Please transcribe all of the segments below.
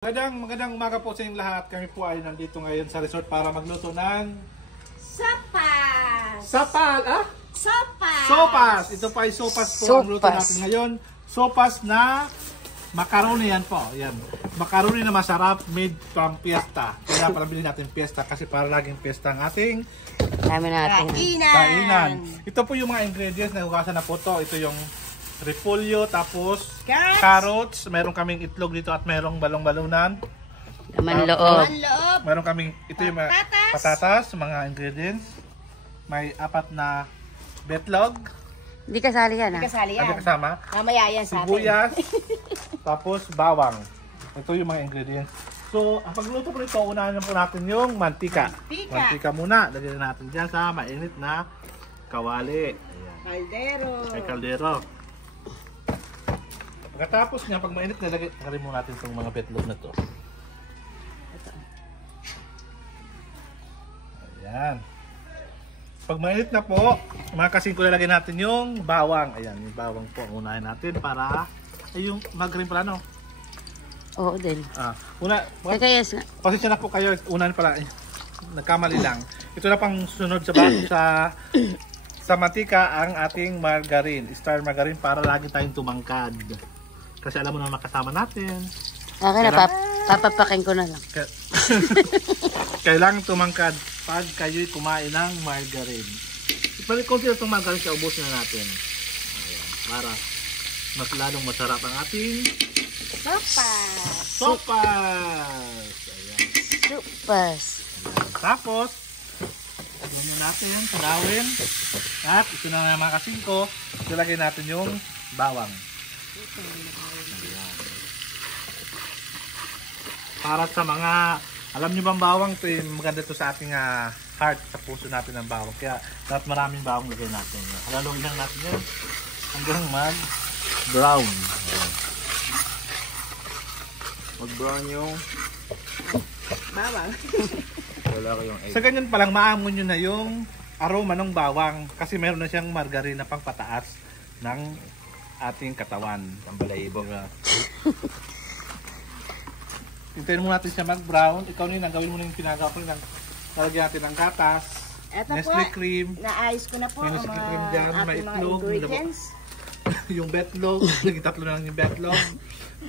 Magandang umaga po sa inyong lahat. Kami po ay nandito ngayon sa resort para magluto ng sopas. Sopas. Ito pa ay sopas po ang luto natin ngayon. Sopas na macaroni yan po. Yan. Macaroni na masarap made from fiesta. Kaya pala bilhin natin fiesta kasi para laging fiesta ang ating kainan. Ito po yung mga ingredients na hugasan na po to. Ito yung repolyo, tapos carrots, meron kaming itlog dito at merong balong-balunan. Laman loob. Meron kaming, ito yung mga patatas, mga ingredients. May 4 na betlog. Hindi kasali yan, ha? Hindi kasali yan. Ano kasama? Mamaya yan sa atin. Sibuyas, tapos bawang. Ito yung mga ingredients. So, ang pagluto po nito, unahin po natin yung mantika. Mantika muna. Lagyan natin dyan sa mainit na kawali. Kaldero. Ay, kaldero. Pagkatapos niya, pag mainit na, lagay muna natin itong mga betlog na to. Ayan. Pag mainit na po, mga kasingko, lalagay natin yung bawang. Ayan, yung bawang po ang unahin natin para, ay yung margarine pala, no? Oo din. Pasensya na po kayo, unahin pala, nagkamali lang. Ito na pang sunod sa mantika ang ating margarine, star margarine, para lagi tayong tumangkad. Kasi alam mo na makasama natin. Okay na, papapakin ko na lang. Kailangan tumangkad pag kayo'y kumain ng margarine. Ipalit ko sila itong margarine, kaubusin na natin. Ayan, para mas lalong masarap ang ating sopas. Ayan. Sopas. Tapos, gawin natin, tulawin. At ito na mga kasingko, ilagay natin yung bawang. Ayan. Para sa mga, alam nyo bang bawang, ito yung maganda ito sa ating heart, sa puso natin ng bawang. Kaya dapat maraming bawang lagay natin. Halalungin lang natin yan hanggang mag-brown. Mag-brown yung Bawang. wala ko yung egg. Sa ganyan palang maamon nyo na yung aroma ng bawang kasi meron na siyang margarine na pang pataas ng ating katawan. Ang balaibog na. Hintayin mo natin siya mag-brown. Ikaw nina, gawin mo na yung pinagawa ko. Nalagyan natin ng gatas, Nestle cream. Naayos ko na po may ang Nestle cream dyan, may mga itlog, ingredients. yung betlog, naging 3 na lang yung betlog.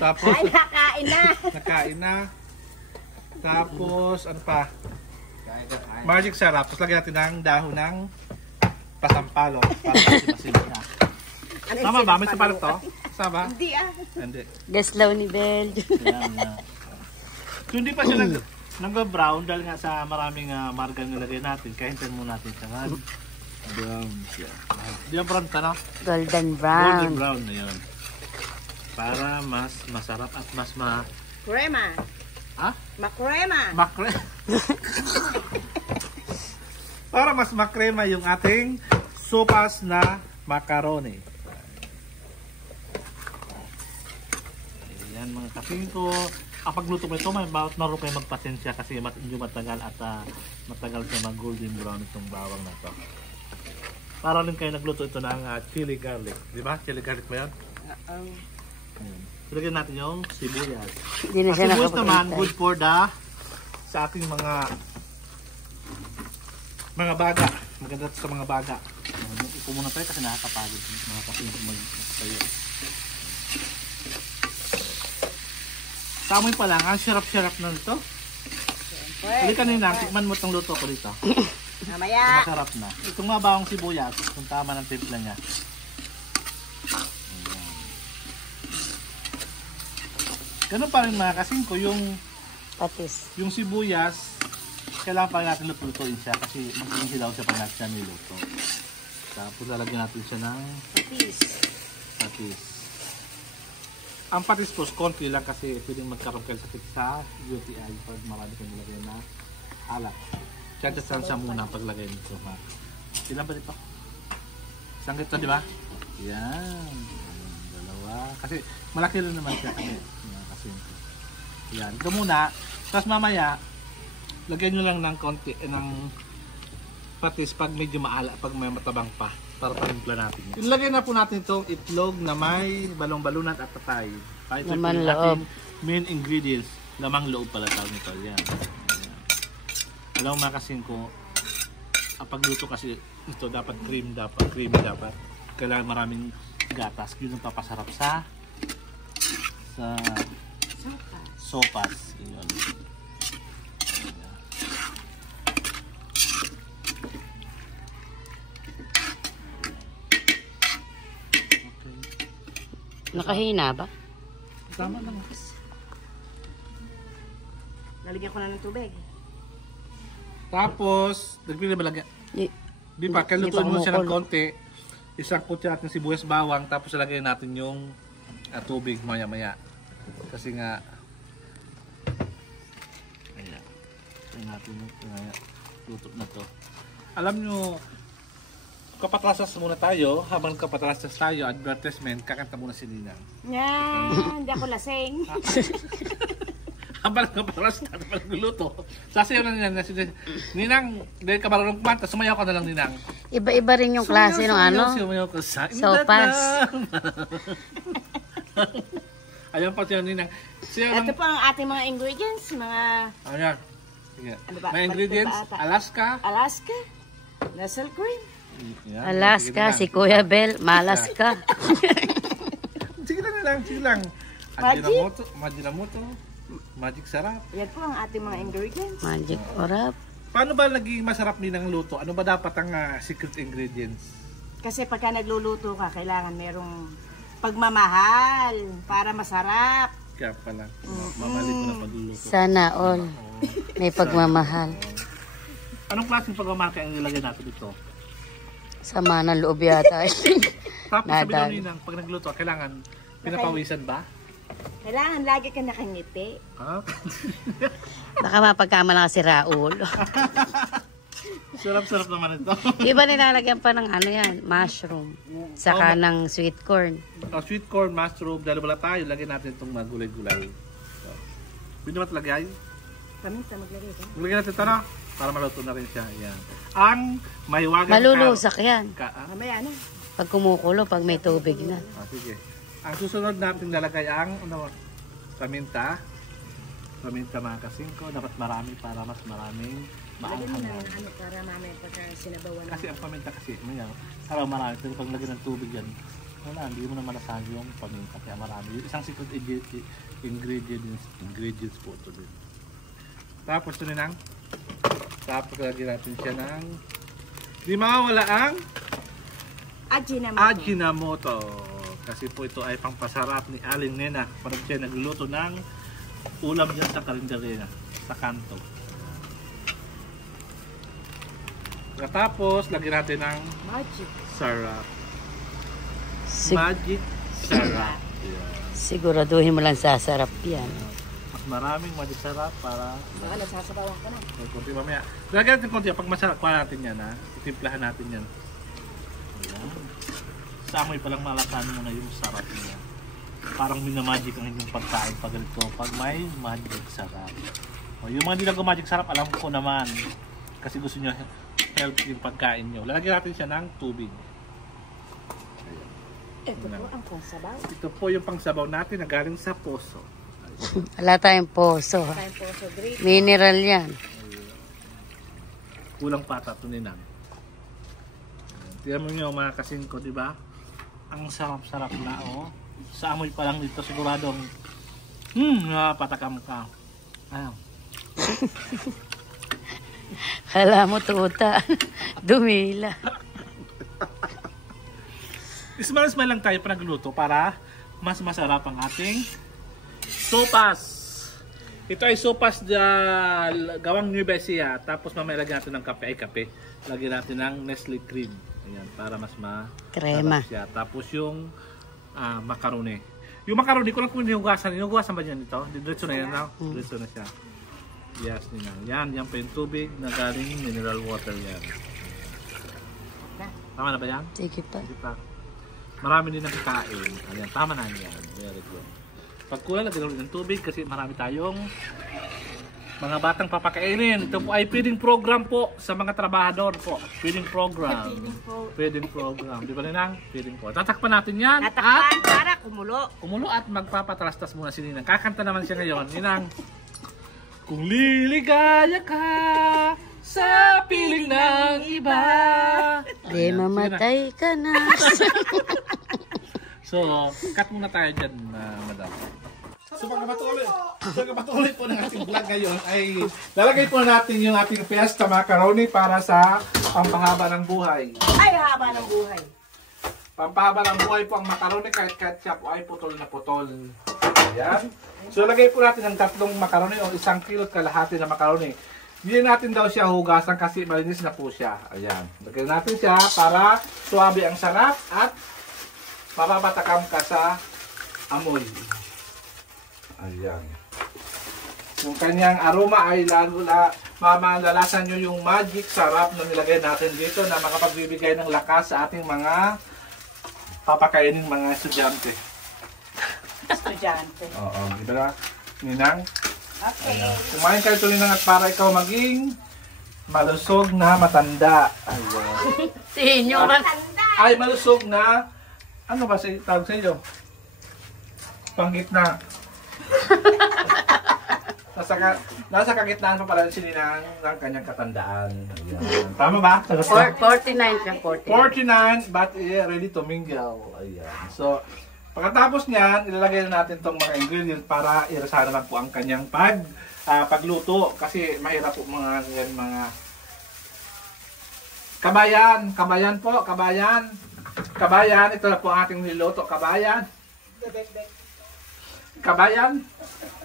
Tapos, Ay, nakain na. nakain na. Tapos, ano pa? Magic syrup. Tapos lagyan natin ng dahon ng pasampalo para masilip na. Tama ba? May sampalok to? Sama? Hindi Hindi. Gaslaw ni Bel. Yan na. So, hindi pa siya nag-brown dahil nga sa maraming margarine nilagay natin. Kaya hintayin muna natin siya brown siya. Di ba brown ka, no? Golden brown. Golden brown na yun. Para mas masarap at mas Crema. Ha? Makrema. Para mas makrema yung ating sopas na macaroni. Ayan mga kasingko. Ang pagluto mo ito, may bawat naroon kayo magpasensya kasi medyo matagal at matagal siya mag golden brown itong bawang na to. Para rin kayo nagluto ito ng chili garlic. Di ba? Chili garlic ba yan? Ilagyan natin yung sibuyas. Sibuyas naman, good for sa ating mga baga. Maganda ito sa mga baga. Ipo muna tayo kasi nakakapagod mga kasingko magtayo. Samoy pa lang, ang sarap-sarap na nito. Halika nila, tikman mo itong luto ko dito. Mamaya. Masarap na. Itong mga bawang sibuyas, kung tama ng timpla niya. Ganun pa rin mga kasingko, yung Patis. Yung sibuyas, kailangan pa natin lutuin siya kasi magiging hilaw siya pag natin siya niluto. Tapos lalagyan natin siya ng patis. Ang patis po, konti lang kasi pwedeng magkaroon kayo sakit sa UTI pag marami kayo nilagay na alat. Kaya sa muna ang paglagay nito. Ilan ba dito? Isang ito, di ba? Yan. Dalawa. Kasi malaki rin naman siya kasi. Yan. Ito muna. Tapos mamaya, lagyan nyo lang ng konti ng patis pag medyo maala, pag may matabang pa. Para panimpla natin yan. Ilagay na po natin itong itlog na may balong-balunan at patay. Ito yung ating main ingredients. Lamang loob pala tawag nito. Yan. Ayan. Alam mo mga kasingko, ang pagluto kasi ito dapat creamy dapat. Kailangan maraming gatas. Yun ang papasarap sa sopas. Yun. Okay. Nakahina ba? Tama lang. Lalagyan ko na ng tubig. Tapos, nagpili ba lagyan? Di ba, Hindi kalutuin pa mo siya ng kumukulo. konti. Isang kutsara ng sibuyas bawang. Tapos lagyan natin yung tubig maya-maya. Kasi nga, ayan. Lagyan natin yung luto na to. Alam nyo, kapatrasas muna tayo. Habang kapatrasas tayo, advertisement, kakanta muna si Ninang. Yan, hindi ako lasing. Habang kapatrasas tayo, habang nagluto. Sasayaw na Ninang. Ninang, dahil ka marunong kumanta, sumayaw ka na lang Ninang. Iba-iba rin yung klase ng ano. Sumayaw ka sa Sopas. Ayan pa siya Ninang. Siya Ito lang. po ang ating mga ingredients. Mga Ayan. Sige. Ano ba? May ingredients, Ata. Alaska. Alaska, Nestle cream, Yan. Alaska, si Sige Kuya Bel, malas ka. na lang, sige lang. Magic. Majinamoto. Magic sarap. yan po ang ating mga ingredients. Magic orap. Paano ba naging masarap din ang luto? Ano ba dapat ang secret ingredients? Kasi pagka nagluluto ka, kailangan merong pagmamahal para masarap. Kaya pala, mamahalin mo na pagluluto. Sana all. May pagmamahal. Anong klaseng pagmamahal ang nilagay natin dito? Sama ng loob yata. Tapos sabi daw Nadal. Ninang, pag nagluto, kailangan pinapawisan ba? Kailangan lagi ka nakangiti. Ha? Baka mapagkamala ka si Raul. Sarap-sarap naman ito. Iba nilalagyan pa ng ano yan, mushroom. Saka ng sweet corn. Sweet corn, mushroom, dahil wala tayo, lagyan natin itong mga gulay-gulay. So, pwede ba lagay? Paminta maglagay ka. Lagyan natin ito na, para maluto na rin siya. Ayan. Ang mahiwagang Malulusak yan. Mamaya na. Pag kumukulo, pag may tubig na. Sige. Ang susunod natin lalagay ang paminta. Paminta mga kasingko. Dapat marami para mas maraming Lagyan mo na maanghang. ng ano para mamaya pagka sinabawan na. Kasi ang paminta kasi, parang marami. Pero pag lagyan ng tubig yan, wala, hindi mo na malasahan yung paminta. Kaya marami. Yung isang secret ingredients po ito din. Tapos ito Ninang. Tapos lagyan natin siya ng di mawala ang Ajinomoto. Kasi po ito ay pangpasarap ni Aling Nena. Parang siya nagluluto ng ulam dyan sa karinderya, sa kanto. Tapos, lagyan natin ng Magic. sarap. Magic sarap. Yan. Siguraduhin mo lang sasarap yan. Mas maraming magic sarap para Baka nasasabawan ka na. konti mamaya. Lagyan natin konti. Pag masarap, kuha natin yan ha. Itimplahan natin yan. Ayan. Sa amoy palang malasan mo na yung sarap niya. Parang minamagic ang inyong pagkain pag ganito. Pag may magic sarap. O, yung mga nilago magic sarap, alam ko naman. Kasi gusto nyo help yung pagkain nyo. Lalagyan natin siya ng tubig. Ito po ang pangsabaw. Ito po yung pangsabaw natin na galing sa poso. Wala tayong poso. Ha? Time po sa great. Mineral yan. Kulang pata ito Ninang. Tignan mo nyo mga kasingko, di ba? Ang sarap-sarap na oh. Sa amoy pa lang dito siguradong patakam ka. Ayun. Kala mo tuta. Dumila. Smile lang tayo pa nagluto para mas masarap ang ating sopas. Ito ay sopas gawang Nueva Ecija. Tapos mamaya lagyan natin ng kape. Ay kape. Lagyan natin ng Nestle cream. Ayan, para mas Crema. siya. Tapos yung macaroni. Yung macaroni ko lang kung hinugasan. Hinugasan ba dyan ito? Diretso na yan. No? Diretso na siya. Yes, Ninang. Yan pa yung tubig na galing mineral water yan. Tama na ba yan? Sige pa. Sige pa. Marami din ang kain. Ayan, tama na yan. Very good. Pag kulang, lagyan ulit ng tubig kasi marami tayong mga batang papakainin. Ito po ay feeding program po sa mga trabahador po. Feeding program. Feeding program. Di ba Ninang? Feeding po. Tatakpan natin yan. Natakpan para kumulo. Kumulo at magpapatrastas muna si Ninang. Kakanta naman siya ngayon. Ninang, Kung liligaya ka sa piling ng iba. Di mamatay ka na. So, cut muna tayo dyan, madam. So, pagkapatuloy po ng ating vlog ngayon ay lalagay po natin yung ating fiesta macaroni para sa pampahaba ng buhay. Ay, haba ng buhay. Pampahaba ng buhay po ang macaroni kahit siya po ay putol na putol. Ayan. So, lagay po natin ng 3 macaroni o 1 kilo at kalahati na macaroni. Hindi natin daw siya hugasan kasi malinis na po siya. Ayan. Lagay natin siya para suwabe ang sarap at mapapatakam ka sa amoy. Ayan. Yung kanyang aroma ay lalo mamalalasan nyo yung magic sarap na nilagay natin dito na makapagbibigay ng lakas sa ating mga papakainin mga estudyante. Estudyante. Oo, di ba? Ninang? Okay. Kumain kayo ito, Ninang, at para ikaw maging malusog na matanda. Ayan. Senior. Ay, malusog na, ano ba tawag sa iyo? Panggitna. Nasa kagitnaan pa pala si Ninang ng kanyang katandaan. Ayan. Tama ba? 49 siya, 49, 49. but ready to mingle. Ayan. So, pagkatapos niyan, ilalagay na natin itong mga ingredients para irasahan naman po ang kanyang pagluto. Kasi mahirap po mga kabayan po, kabayan, ito na po ang ating niluto, kabayan.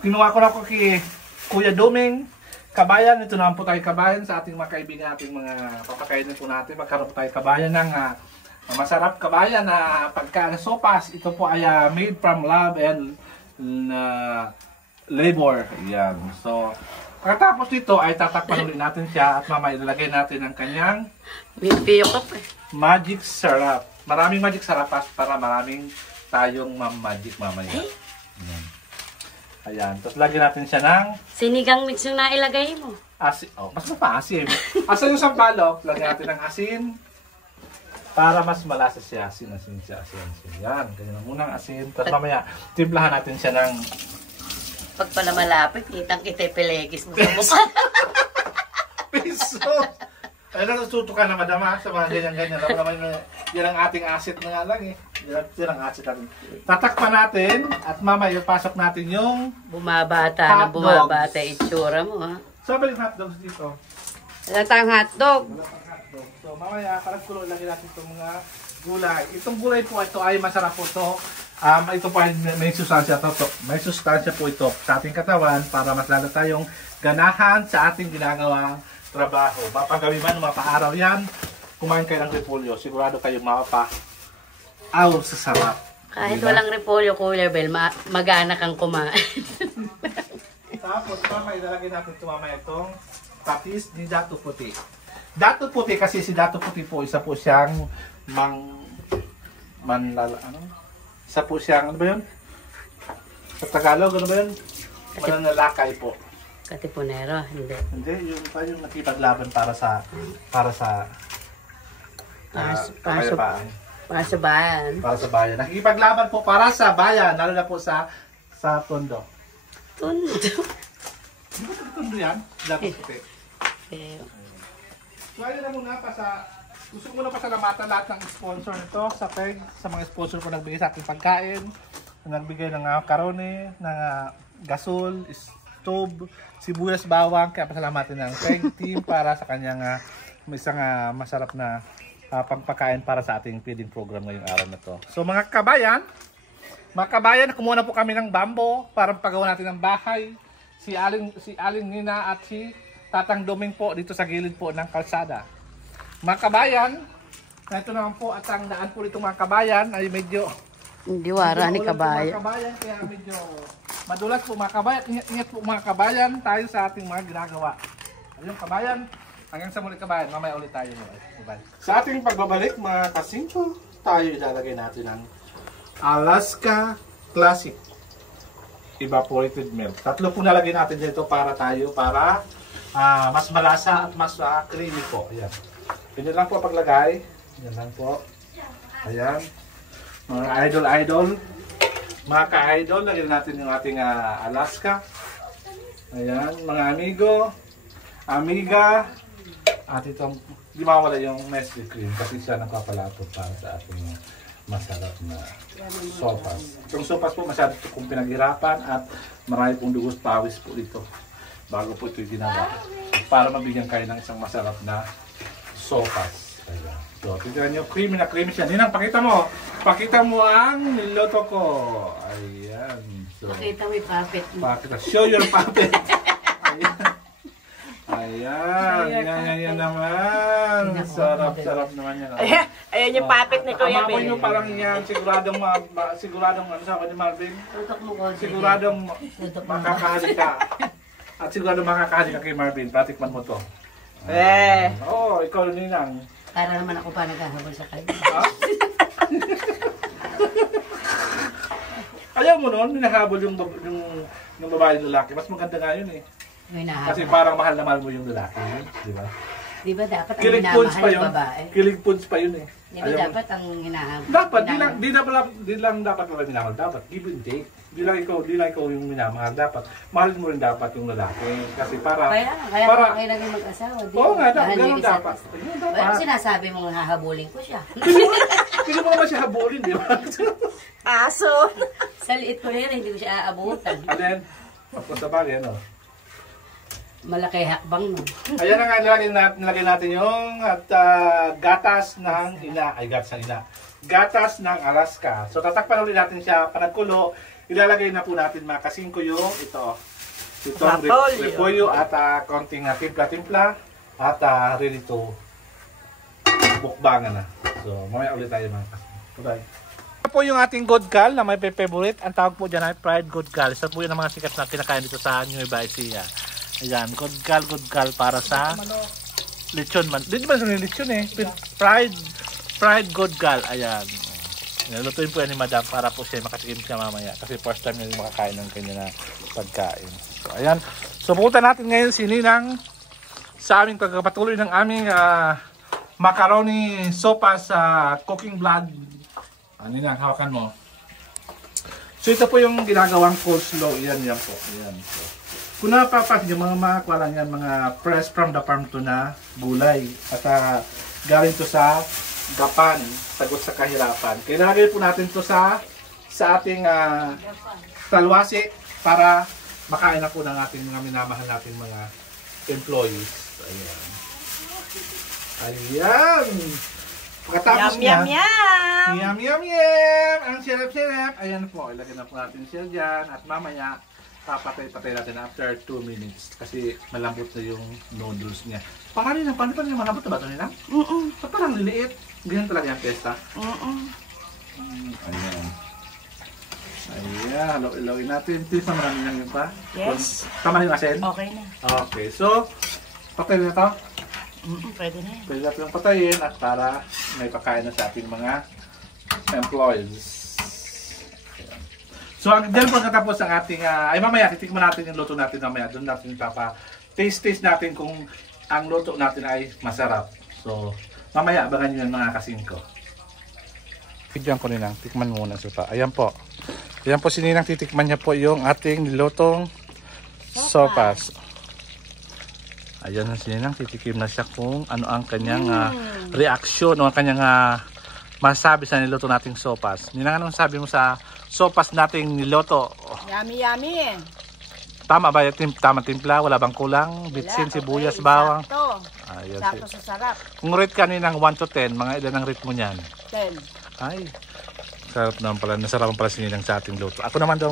Kinuha ko na ko kay Kuya Duming. Kabayan, ito naman po tayo kabayan sa ating mga kaibigan, ating mga papakainin po natin. Magkaroon po tayo kabayan ng masarap kabayan na pagka sopas. Ito po ay made from love and labor. Yan. So, pagkatapos nito ay tatakpan ulit natin siya at mamaya ilalagay natin ang kanyang Piyo ka pa. magic syrup. Maraming magic syrup para maraming tayong magic mamaya. Ayan. Ayan. Tapos lagyan natin siya ng Sinigang mix yung nailagay mo. asin. Oh, mas mapaasim. Asan yung sampalok? Lagyan natin ng asin para mas malasa siya. Asin. Yan. Ganyan muna ang asin. Tapos mamaya, timplahan natin siya ng Pag pala malapit, kitang-kita pelekis mo sa mukha. piso. Ay, natututo ka na, madam, sa mga ganyan-ganyan. Ako naman, yan ang ating asset na nga lang eh. Yan ang asset natin. Tatakpan natin at mamaya pasok natin yung Bumabata na hotdogs. bumabata itsura mo, ha? Saan ba yung hotdogs dito? Wala tayong hotdog. Wala pang hotdog. So mamaya, parang kulo, lagyan natin itong mga gulay. Itong gulay po, ito ay masarap po ito. Ito po ay may sustansya to. May sustansya po ito sa ating katawan para mas lalo tayong ganahan sa ating ginagawang trabaho. Mapagabi man, mapaaraw yan, kumain kayo ng repolyo. Sigurado kayo mapapa-aw sa sarap. Kahit walang repolyo, Kuya Bel, magana kang kumain. Tapos mamaya ilalagay natin ito mamaya itong tapis ni Dato Puti. Dato Puti kasi si Dato Puti po, isa po siyang isa po siyang, ano ba yun? Sa Tagalog, ano ba yun? Mananalakay po. Katipunero, hindi. Hindi, yung nakipaglaban para sa kapayapaan. Para sa bayan. Para sa bayan. Nakikipaglaban po para sa bayan, lalo na po sa Tondo. Tundo. Di ba sa Tondo yan? Dato Puti. So ayun na muna gusto ko muna pasalamatan lahat ng sponsor nito sa PEG, sa mga sponsor po nagbigay sa ating pagkain, nagbigay ng karone, ng gasol, stove, sibuyas, bawang, kaya pasalamatin ng PEG team para sa kanyang isang masarap na pagpakain para sa ating feeding program ngayong araw na to. So mga kabayan, kumuha na po kami ng bambo para pagawa natin ng bahay. Si Aling Nina at si Tatang Doming po dito sa gilid po ng kalsada. Mga kabayan, ito naman po at ang daan po dito mga kabayan ay medyo Hindi wara ni kabayan. Mga kabayan kaya medyo madulas po mga kabayan. Ingat po mga kabayan tayo sa ating mga ginagawa. Ayun kabayan, hanggang sa muli kabayan, mamaya ulit tayo. Bye. Sa ating pagbabalik mga kasingko, tayo ilalagay natin ang Alaska Classic Evaporated Milk. 3 po nalagay natin dito para mas malasa at mas creamy po. Ayan. Ganyan lang po paglagay. Ganyan lang po. Ayan. Mga idol. Mga ka-idol, lagyan natin yung ating Alaska. Ayan, mga amigo, amiga, at itong, di mawala yung Nestle cream kasi siya nagpapalato para sa ating masarap na sopas. Itong sopas po masyado kung pinaghirapan at marami pong dugos pawis po dito bago po ito ginawa para mabigyan kayo ng isang masarap na sopas. Ayan. So, tignan nyo, creamy na creamy siya. Ninang, pakita mo. Pakita mo ang niloto ko. Ayan. So, Pakita mo yung puppet mo. pakita. Show your puppet. Ayan. Ayan. Yan naman. Sarap naman yan. Ayan yung puppet ni Kuya Amamoy Ben. nyo parang yan. Siguradong ano sabi ni Marvin? Tutok mo ko. Siguradong makakahali ka. At siguradong makakahali ka kay Marvin. Patikman mo to. Oo, ikaw Ninang. Para naman ako pa naghahabol sa kanya. Ayaw mo noon, hinahabol yung babae yung lalaki. Mas maganda nga yun eh. Yung hinahabol. Kasi parang mahal na mahal mo yung lalaki. Di ba? Di ba dapat ang Kilig pods pa hinamahal yun. yung babae? Kilig pods pa yun eh. Di ba Ayaw mo- dapat ang hinahabol? Dapat, di lang dapat wala minamahal. Dapat, give and take. Di lang ikaw yung minamahal. Dapat, mahalin mo rin dapat yung lalaki. Kasi para, Kaya para, kayo naging mag-asawa. Di oo ba? nga, Mahal ganun yung isa't dapat. isa. Ganun Well, dapat. sinasabi mong hahabulin ko siya. Hindi mo naman siya habulin, di ba? Aso. Sa liit ko rin, hindi ko siya aabutan. And then, tapos sa bagay, ano? Malaki hakbang no. Ayan na nga, nilagay natin yung gatas ng ina. Ay, gatas ng ina. Gatas ng Alaska. So, tatakpan ulit natin siya. Panagkulo, ilalagay na po natin mga kasingko yung ito. Itong repolyo at konting timpla-timpla at ready to bukbangan na. So, mamaya ulit tayo mga kasingko. Bye. Ito po yung ating godgal na may favorite. Ang tawag po dyan ay fried godgal. Isa po yun ang mga sikat na kinakain dito sa Nueva Ecija. Ayan, godgal para sa lechon man. Hindi ba yung lechon eh? Fried godgal. Ayan. Nalutuin po yan ni Madam para po siya makatikim siya mamaya. Kasi first time niya makakain ng kanya na pagkain. So, ayan. So, pupunta natin ngayon si Ninang sa aming pagpapatuloy ng aming macaroni sopa sa cooking vlog. Ninang, hawakan mo. So, ito po yung ginagawang coleslaw. Yan po. Ayan. So, kung napapansin yung mga makakuha lang yan, mga fresh from the farm to na gulay. At galing to sa Gapan, sagot sa kahirapan. Kailangan po natin to sa ating talwasi para makain na po ng ating mga minamahal natin mga employees. Ayan. Ayan. Pagkatapos Yum, yum, yum. Yum, yum, yum. Ang sarap-sarap. Ayan po, ilagay na po natin siya dyan. At mamaya, papatay natin after 2 minutes. Kasi malambot na yung noodles niya. Paano pa rin malambot na ba ito nila? Parang liliit. Ganyan talaga yung pesta. Ayan. Ayan, halo-ilawin natin. Please, marami lang yun pa. Yes. Tama na yung asin? Okay na. Okay, so, patay na ito. Pwede na yan. Pwede natin yung patayin at para may pagkain na sa ating mga employees. Ayan. So, dyan po katapos ang ating, ay mamaya, titikman natin yung luto natin mamaya. Doon natin taste natin kung ang luto natin ay masarap. So, mamaya, abangan nyo yung mga kasingko. Bigyan ko nilang, tikman muna siya. Ayan po. Ayan po si Ninang, titikman niya po yung ating nilutong sopas. Ayan na si Ninang, titikim na siya kung ano ang kanyang reaksyon o ang kanyang masabi sa niluto nating sopas. Ninang, anong sabi mo sa sopas nating niluto? Yummy, yummy. Tama ba yung tama timpla? Wala bang kulang? Bitsin, sibuyas, bawang? Sakto. Ayan, Sakto sa sarap. kung rate ka Ninang 1 to 10, mga ilan ang rate mo niyan? 10. Ay, sarap naman pala. Nasarapan pala si Ninang sa ating luto. Ako naman daw,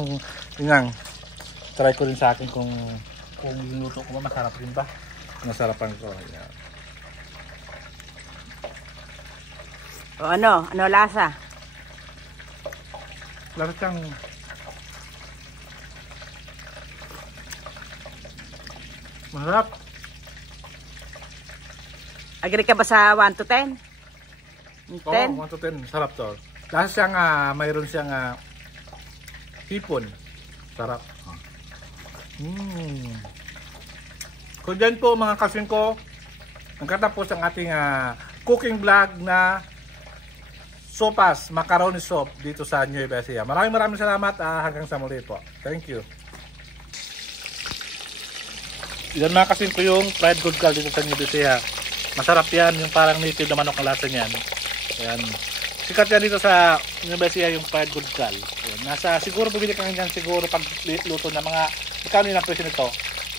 Ninang, try ko rin sa akin kung yung luto ko ba masarap rin ba? Nasarapan ko. Ayan. O ano? Ano lasa? Lalo siyang masarap. Agree ka ba sa 1 to 10? 10? Oo, 1 to 10. Sarap to. Dahil siyang, mayroon siyang hipon. Sarap. Kung dyan po mga kasing ko, ang katapos ang ating cooking vlog na sopas, macaroni soup dito sa Nueva Ecija. Maraming salamat. Hanggang sa muli po. Thank you. Yan mga kasing ko yung fried good gal dito sa New Lucia. Masarap yan, yung parang native na manok ang lasa niyan. Ayan. Sikat yan dito sa New Lucia yung fried good gal. Ayan. Nasa, siguro bumili ka nga siguro pag luto na mga, magkano yun ang presyo nito?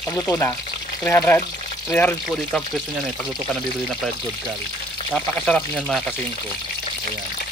Pag luto na, 300? 300 po dito ang presyo niyan pag luto ka na bibili na fried good gal. Napakasarap niyan mga kasing ko. Ayan.